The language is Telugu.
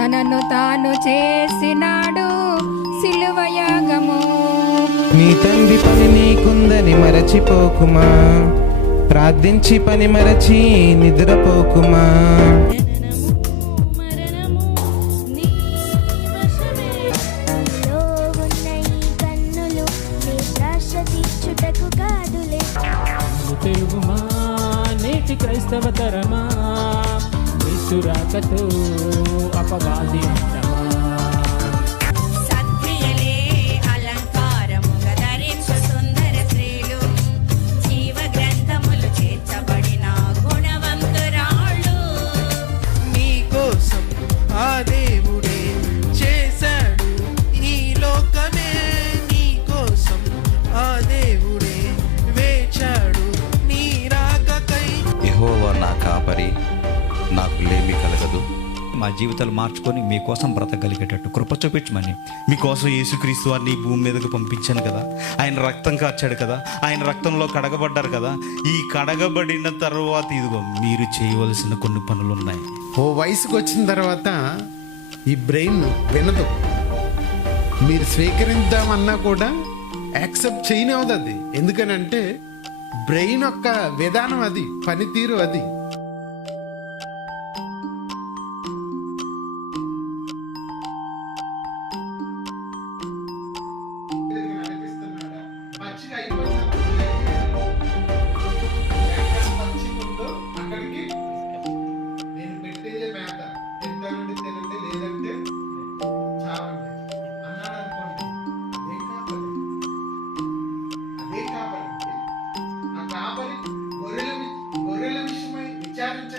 తనను తాను చేసినాడు సిలువ యాగము. నీ తండ్రి పని నీకుందని మరచిపోకుమా, ప్రార్థించి పని మరచి నిద్రపోకుమా. తెలుగుమా నేటి క్రైస్తవ తరమా, విసురాకతో అపవాది అంటమా. సత్క్రియలే అలంకారముగా ధరించు సుందర స్త్రీలు, జీవ గ్రంథములు చేర్చబడిన గుణవంతురాళ్ళు. మీకోసం ఆ దేవుడే చేశాడు ఈ లోకమే, నీకోసం ఆ దేవుడే వేచాడు నీ రాకకై. యెహోవా నా కాపరి, నాకు లేమి కలగదు. మా జీవితాలు మార్చుకొని మీకోసం బ్రతకగలిగేటట్టు కృప చూపించమని. మీకోసం యేసుక్రీస్తు వారిని ఈ భూమి మీదకు పంపించాను కదా, ఆయన రక్తం కార్చాడు కదా, ఆయన రక్తంలో కడగబడ్డారు కదా. ఈ కడగబడిన తర్వాత ఇదిగో మీరు చేయవలసిన కొన్ని పనులు ఉన్నాయి. ఓ వయసుకు వచ్చిన తర్వాత ఈ బ్రెయిన్ వినదు. మీరు స్వీకరిద్దామన్నా కూడా యాక్సెప్ట్ చేయనివ్వదు అది. ఎందుకనంటే బ్రెయిన్ యొక్క విధానం అది, పనితీరు అది. నేను పెట్టేదే మేత, తింటానండి తినండి, లేదంటే చావండి అన్నాడు అనుకోండి. అదే కాపరి ఆ కాపరి గొర్రెల విషయమై విచారించ